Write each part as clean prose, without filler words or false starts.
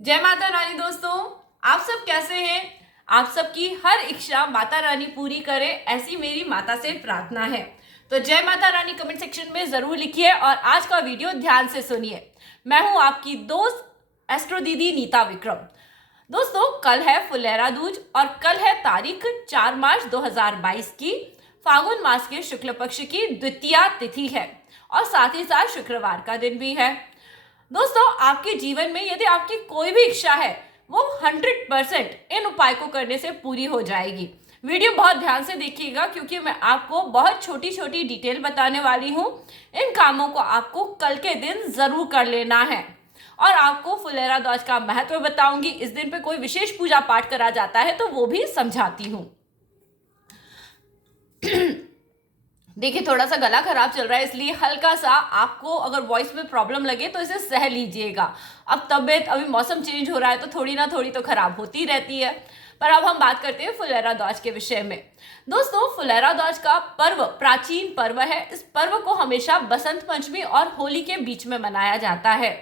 जय माता रानी दोस्तों, आप सब कैसे हैं। आप सबकी हर इच्छा माता रानी पूरी करे, ऐसी मेरी माता से प्रार्थना है। तो जय माता रानी कमेंट सेक्शन में जरूर लिखिए और आज का वीडियो ध्यान से सुनिए। मैं हूं आपकी दोस्त एस्ट्रो दीदी नीता विक्रम। दोस्तों, कल है फुलेरा दूज और कल है तारीख 4 मार्च 2022 की फागुन मास के शुक्ल पक्ष की द्वितीया तिथि है और साथ ही साथ शुक्रवार का दिन भी है। दोस्तों, आपके जीवन में यदि आपकी कोई भी इच्छा है वो 100% इन उपाय को करने से पूरी हो जाएगी। वीडियो बहुत ध्यान से देखिएगा क्योंकि मैं आपको बहुत छोटी छोटी डिटेल बताने वाली हूँ। इन कामों को आपको कल के दिन जरूर कर लेना है और आपको फुलेरा दौज का महत्व बताऊंगी। इस दिन पे कोई विशेष पूजा पाठ करा जाता है तो वो भी समझाती हूँ। देखिए, थोड़ा सा गला खराब चल रहा है, इसलिए हल्का सा आपको अगर वॉइस में प्रॉब्लम लगे तो इसे सह लीजिएगा। अब तबीयत, अभी मौसम चेंज हो रहा है तो थोड़ी ना थोड़ी तो खराब होती रहती है। पर अब हम बात करते हैं फुलेरा दौज के विषय में। दोस्तों, फुलेरा दौज का पर्व प्राचीन पर्व है। इस पर्व को हमेशा बसंत पंचमी और होली के बीच में मनाया जाता है।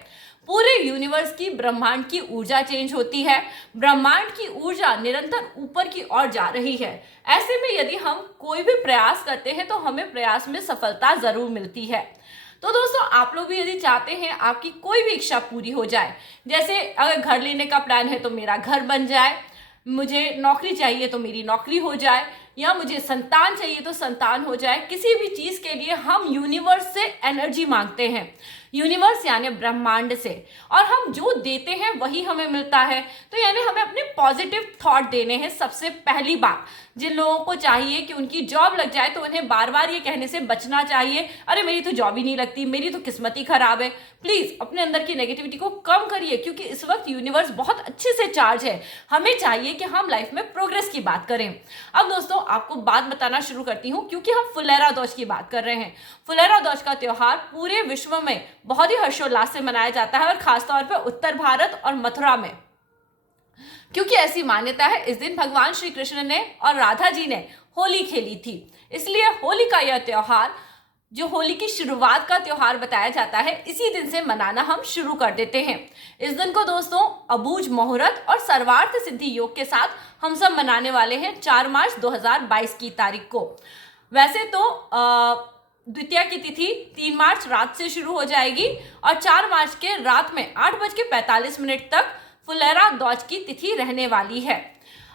पूरे यूनिवर्स की, ब्रह्मांड की ऊर्जा चेंज होती है। ब्रह्मांड की ऊर्जा निरंतर ऊपर की ओर जा रही है। ऐसे में यदि हम कोई भी प्रयास करते हैं तो हमें प्रयास में सफलता जरूर मिलती है। तो दोस्तों, आप लोग भी यदि चाहते हैं आपकी कोई भी इच्छा पूरी हो जाए, जैसे अगर घर लेने का प्लान है तो मेरा घर बन जाए, मुझे नौकरी चाहिए तो मेरी नौकरी हो जाए, या मुझे संतान चाहिए तो संतान हो जाए, किसी भी चीज के लिए हम यूनिवर्स से एनर्जी मांगते हैं। यूनिवर्स यानी ब्रह्मांड से, और हम जो देते हैं वही हमें मिलता है। तो यानी हमें अपने पॉजिटिव थॉट देने हैं। सबसे पहली बात, जिन लोगों को चाहिए कि उनकी जॉब लग जाए तो उन्हें बार बार ये कहने से बचना चाहिए, अरे मेरी तो जॉब ही नहीं लगती, मेरी तो किस्मत ही खराब है। प्लीज अपने अंदर की नेगेटिविटी को कम करिए क्योंकि इस वक्त यूनिवर्स बहुत अच्छे से चार्ज है। हमें चाहिए कि हम लाइफ में प्रोग्रेस की बात करें। अब दोस्तों, आपको बात बताना शुरू करती हूँ क्योंकि हम फुलेरा दौज की बात कर रहे हैं। फुलेरा दौज का त्योहार पूरे विश्व में बहुत ही हर्षोल्लास से मनाया जाता है और खासतौर पर उत्तर भारत और मथुरा में, क्योंकि ऐसी मान्यता है इस दिन भगवान श्री कृष्ण ने और राधा जी ने होली खेली थी। इसलिए होली का यह त्योहार, जो होली की शुरुआत का त्योहार बताया जाता है, इसी दिन से मनाना हम शुरू कर देते हैं। इस दिन को दोस्तों अबूझ मुहूर्त और सर्वार्थ सिद्धि योग के साथ हम सब मनाने वाले हैं 4 मार्च 2022 की तारीख को। वैसे तो द्वितीया की तिथि 3 मार्च रात से शुरू हो जाएगी और 4 मार्च के रात में 8:45 तक फुलेरा दौज की तिथि रहने वाली है।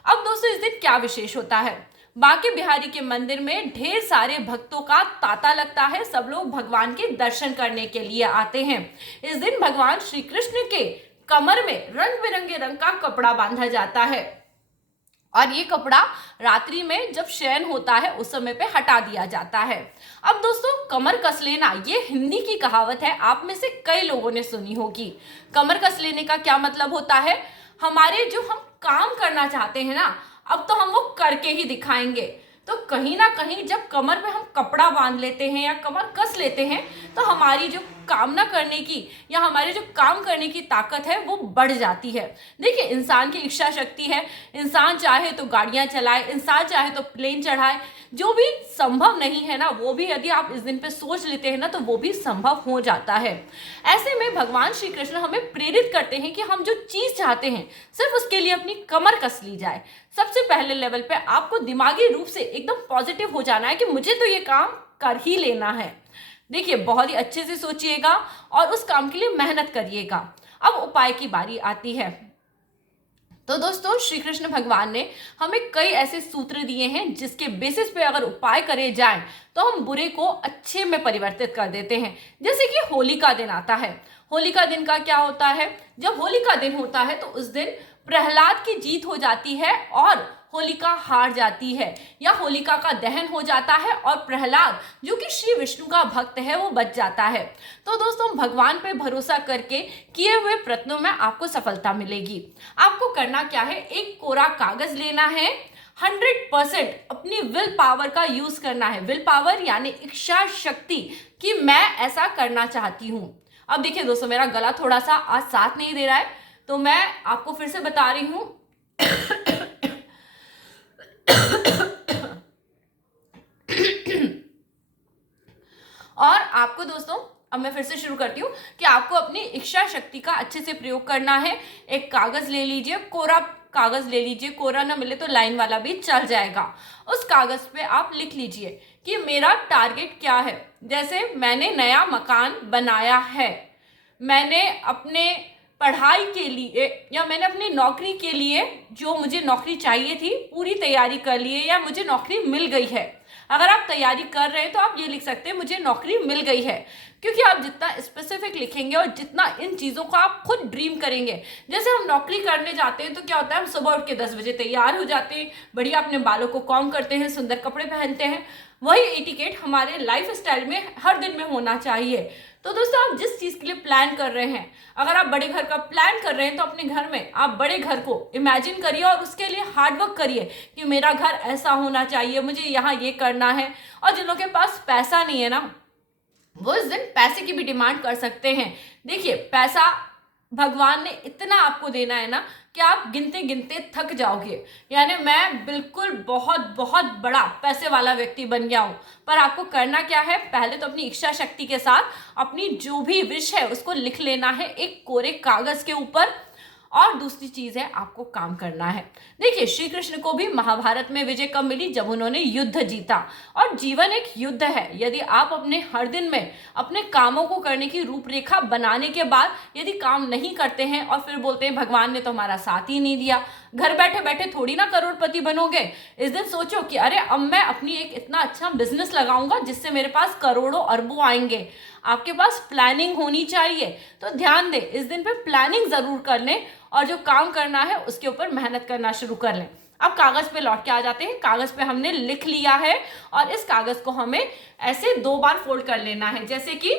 अब दोस्तों, इस दिन क्या विशेष होता है। बांके बिहारी के मंदिर में ढेर सारे भक्तों का तांता लगता है। सब लोग भगवान के दर्शन करने के लिए आते हैं। इस दिन भगवान श्री कृष्ण के कमर में रंग बिरंगे रंग का कपड़ा बांधा जाता है और ये कपड़ा रात्रि में जब शयन होता है उस समय पे हटा दिया जाता है। अब दोस्तों, कमर कस लेना ये हिंदी की कहावत है, आप में से कई लोगों ने सुनी होगी। कमर कस लेने का क्या मतलब होता है, हमारे जो हम काम करना चाहते हैं ना, अब तो हम वो करके ही दिखाएंगे। तो कहीं ना कहीं जब कमर पे हम कपड़ा बांध लेते हैं या कमर कस लेते हैं तो हमारी जो कामना करने की या हमारे जो काम करने की ताकत है वो बढ़ जाती है। देखिए, इंसान की इच्छा शक्ति है, इंसान चाहे तो गाड़ियां चलाए, इंसान चाहे तो प्लेन चढ़ाए। जो भी संभव नहीं है ना, वो भी यदि आप इस दिन पे सोच लेते हैं ना तो वो भी संभव हो जाता है। ऐसे में भगवान श्री कृष्ण हमें प्रेरित करते हैं कि हम जो चीज चाहते हैं सिर्फ उसके लिए अपनी कमर कस ली जाए। सबसे पहले लेवल पे आपको दिमागी रूप से एकदम पॉजिटिव हो जाना है कि मुझे तो ये काम कर ही लेना है। देखिए, बहुत ही अच्छे से सोचिएगा और उस काम के लिए मेहनत करिएगा। अब उपाय की बारी आती है। तो दोस्तों, श्री कृष्ण भगवान ने हमें कई ऐसे सूत्र दिए हैं जिसके बेसिस पे अगर उपाय करे जाएं तो हम बुरे को अच्छे में परिवर्तित कर देते हैं। जैसे कि होली का दिन आता है। होली का दिन का क्या होता है, जब होली का दिन होता है तो उस दिन प्रहलाद की जीत हो जाती है और होलिका हार जाती है या होलिका का दहन हो जाता है और प्रहलाद, जो कि श्री विष्णु का भक्त है, वो बच जाता है। तो दोस्तों, भगवान पे भरोसा करके किए हुए प्रयत्नों में आपको सफलता मिलेगी। आपको करना क्या है, एक कोरा कागज लेना है, 100% अपनी विल पावर का यूज करना है। विल पावर यानी इच्छा शक्ति कि मैं ऐसा करना चाहती हूँ। अब देखिए दोस्तों, मेरा गला थोड़ा सा आज साथ नहीं दे रहा है तो मैं आपको फिर से बता रही हूँ। और आपको दोस्तों अब मैं फिर से शुरू करती हूँ कि आपको अपनी इच्छा शक्ति का अच्छे से प्रयोग करना है। एक कागज ले लीजिए, कोरा कागज ले लीजिए, कोरा ना मिले तो लाइन वाला भी चल जाएगा। उस कागज पे आप लिख लीजिए कि मेरा टारगेट क्या है। जैसे मैंने नया मकान बनाया है, मैंने अपने पढ़ाई के लिए या मैंने अपनी नौकरी के लिए जो मुझे नौकरी चाहिए थी पूरी तैयारी कर ली है, या मुझे नौकरी मिल गई है। अगर आप तैयारी कर रहे हैं तो आप ये लिख सकते हैं मुझे नौकरी मिल गई है, क्योंकि आप जितना स्पेसिफिक लिखेंगे और जितना इन चीज़ों का आप खुद ड्रीम करेंगे। जैसे हम नौकरी करने जाते हैं तो क्या होता है, हम सुबह उठ के 10 बजे तैयार हो जाते हैं, बढ़िया अपने बालों को कॉम्ब करते हैं, सुंदर कपड़े पहनते हैं। वही एटिकेट हमारे लाइफ स्टाइल में हर दिन में होना चाहिए। तो दोस्तों, आप जिस चीज़ के लिए प्लान कर रहे हैं, अगर आप बड़े घर का प्लान कर रहे हैं तो अपने घर में आप बड़े घर को इमेजिन करिए और उसके लिए हार्डवर्क करिए कि मेरा घर ऐसा होना चाहिए, मुझे यहाँ ये करना है। और जिन लोगों के पास पैसा नहीं है ना, वो इस दिन पैसे की भी डिमांड कर सकते हैं। देखिए, पैसा भगवान ने इतना आपको देना है ना कि आप गिनते गिनते थक जाओगे। यानी मैं बिल्कुल बहुत बहुत बड़ा पैसे वाला व्यक्ति बन गया हूँ, पर आपको करना क्या है, पहले तो अपनी इच्छा शक्ति के साथ अपनी जो भी विश है उसको लिख लेना है एक कोरे कागज के ऊपर। और दूसरी चीज है, आपको काम करना है। देखिए, श्री कृष्ण को भी महाभारत में विजय कब मिली, जब उन्होंने युद्ध जीता। और जीवन एक युद्ध है। यदि आप अपने हर दिन में अपने कामों को करने की रूपरेखा बनाने के बाद यदि काम नहीं करते हैं और फिर बोलते हैं भगवान ने तो हमारा साथ ही नहीं दिया, घर बैठे बैठे थोड़ी ना करोड़पति बनोगे। इस दिन सोचो कि अरे अब मैं अपनी एक इतना अच्छा बिजनेस लगाऊंगा जिससे मेरे पास करोड़ों अरबों आएंगे। आपके पास प्लानिंग होनी चाहिए। तो ध्यान दें, इस दिन पे प्लानिंग जरूर कर लें और जो काम करना है उसके ऊपर मेहनत करना शुरू कर लें। अब कागज पे लौट के आ जाते हैं। कागज पे हमने लिख लिया है और इस कागज को हमें ऐसे 2 बार फोल्ड कर लेना है। जैसे कि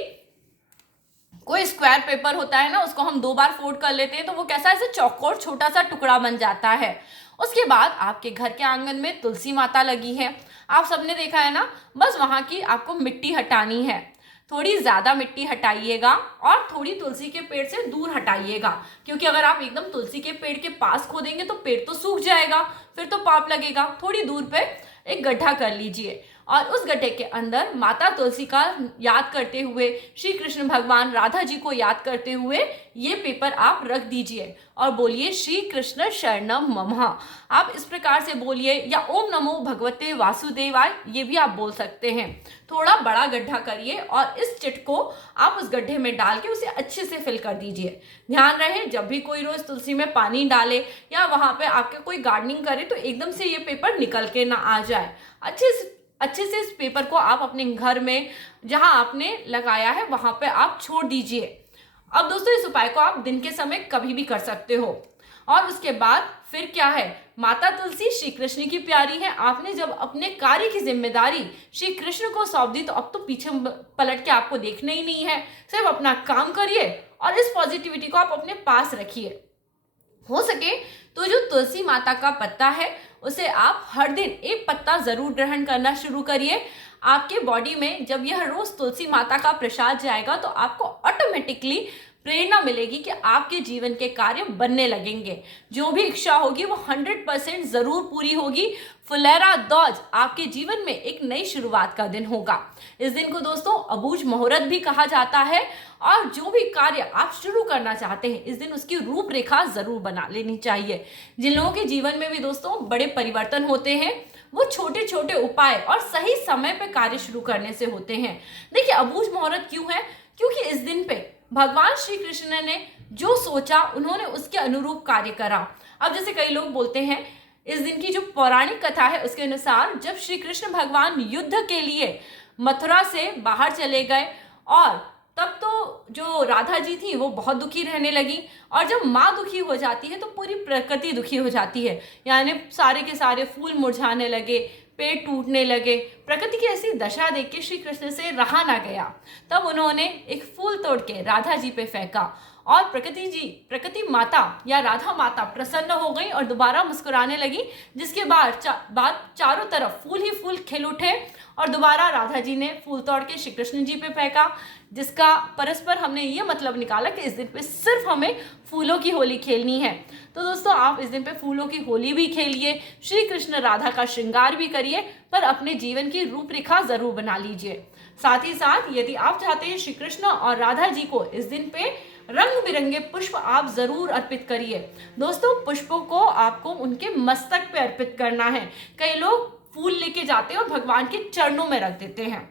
कोई स्क्वायर पेपर होता है ना, उसको हम 2 बार फोल्ड कर लेते हैं तो वो कैसा ऐसे चौकोर छोटा सा टुकड़ा बन जाता है। उसके बाद आपके घर के आंगन में तुलसी माता लगी है, आप सबने देखा है ना। बस वहां की आपको मिट्टी हटानी है, थोड़ी ज्यादा मिट्टी हटाइएगा और थोड़ी तुलसी के पेड़ से दूर हटाइएगा, क्योंकि अगर आप एकदम तुलसी के पेड़ के पास खोदेंगे तो पेड़ तो सूख जाएगा, फिर तो पाप लगेगा। थोड़ी दूर पे एक गड्ढा कर लीजिए और उस गड्ढे के अंदर माता तुलसी का याद करते हुए, श्री कृष्ण भगवान राधा जी को याद करते हुए ये पेपर आप रख दीजिए और बोलिए श्री कृष्ण शरणम मम। आप इस प्रकार से बोलिए, या ओम नमो भगवते वासुदेवाय, ये भी आप बोल सकते हैं। थोड़ा बड़ा गड्ढा करिए और इस चिट को आप उस गड्ढे में डाल के उसे अच्छे से फिल कर दीजिए। ध्यान रहे, जब भी कोई रोज तुलसी में पानी डाले या वहां पे आपके कोई गार्डनिंग करे तो एकदम से ये पेपर निकल के ना आ जाए। अच्छे से इस पेपर को आप अपने घर में जहां आपने लगाया है वहां पे आप छोड़ दीजिए। अब दोस्तों, इस उपाय को आप दिन के समय कभी भी कर सकते हो। और उसके बाद फिर क्या है, माता तुलसी श्री कृष्ण की प्यारी है। आपने जब अपने कार्य की जिम्मेदारी श्री कृष्ण को सौंप दी तो अब तो पीछे पलट के आपको देखना ही नहीं है, सिर्फ अपना काम करिए और इस पॉजिटिविटी को आप अपने पास रखिए। हो सके तो जो तुलसी माता का पत्ता है उसे आप हर दिन एक पत्ता जरूर ग्रहण करना शुरू करिए। आपके बॉडी में जब यह रोज तुलसी माता का प्रसाद जाएगा तो आपको ऑटोमेटिकली प्रेरणा मिलेगी कि आपके जीवन के कार्य बनने लगेंगे। जो भी इच्छा होगी वो 100% जरूर पूरी होगी। फुलेरा दौज आपके जीवन में एक नई शुरुआत का दिन होगा। इस दिन को दोस्तों अबूझ मुहूर्त भी कहा जाता है और जो भी कार्य आप शुरू करना चाहते हैं इस दिन उसकी रूपरेखा जरूर बना लेनी चाहिए। जिन लोगों के जीवन में भी दोस्तों बड़े परिवर्तन होते हैं वो छोटे छोटे उपाय और सही समय पे कार्य शुरू करने से होते हैं। देखिए, अबूझ मुहूर्त क्यों है, क्योंकि इस दिन पे भगवान श्री कृष्ण ने जो सोचा उन्होंने उसके अनुरूप कार्य करा। अब जैसे कई लोग बोलते हैं, इस दिन की जो पौराणिक कथा है उसके अनुसार जब श्री कृष्ण भगवान युद्ध के लिए मथुरा से बाहर चले गए और तब तो जो राधा जी थी वो बहुत दुखी रहने लगी। और जब माँ दुखी हो जाती है तो पूरी प्रकृति दुखी हो जाती है, यानी सारे के सारे फूल मुरझाने लगे, पेड़ टूटने लगे। प्रकृति की ऐसी दशा देख के श्री कृष्ण से रहा ना गया। तब उन्होंने एक फूल तोड़ के राधा जी पे फेंका और प्रकृति माता या राधा माता प्रसन्न हो गई और दोबारा मुस्कुराने लगी, जिसके बाद चारों तरफ फूल ही फूल खिल उठे और दोबारा राधा जी ने फूल तोड़ के श्री कृष्ण जी पे फेंका। जिसका परस्पर हमने ये मतलब निकाला कि इस दिन पे सिर्फ हमें फूलों की होली खेलनी है। तो दोस्तों, आप इस दिन पे फूलों की होली भी खेलिए, श्री कृष्ण राधा का श्रृंगार भी करिए, पर अपने जीवन की रूपरेखा जरूर बना लीजिए। साथ ही साथ यदि आप चाहते हैं श्री कृष्ण और राधा जी को इस दिन पे रंग बिरंगे पुष्प आप जरूर अर्पित करिए। दोस्तों, पुष्पों को आपको उनके मस्तक पे अर्पित करना है। कई लोग फूल लेके जाते हैं और भगवान के चरणों में रख देते हैं।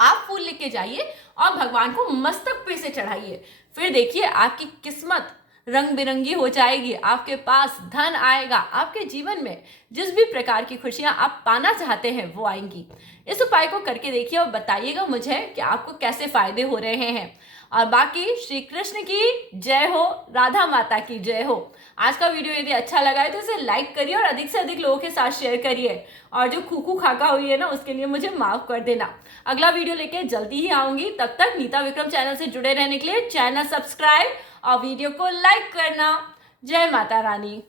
आप फूल लेके जाइए और भगवान को मस्तक पे से चढ़ाइए, फिर देखिए आपकी किस्मत रंग बिरंगी हो जाएगी, आपके पास धन आएगा, आपके जीवन में जिस भी प्रकार की खुशियां आप पाना चाहते हैं वो आएंगी। इस उपाय को करके देखिए और बताइएगा मुझे कि आपको कैसे फायदे हो रहे हैं। और बाकी श्री कृष्ण की जय हो, राधा माता की जय हो। आज का वीडियो यदि अच्छा लगा है तो इसे लाइक करिए और अधिक से अधिक लोगों के साथ शेयर करिए, और जो खूखू खाका हुई है ना उसके लिए मुझे माफ कर देना। अगला वीडियो लेके जल्दी ही आऊंगी, तब तक नीता विक्रम चैनल से जुड़े रहने के लिए चैनल सब्सक्राइब और वीडियो को लाइक करना। जय माता रानी।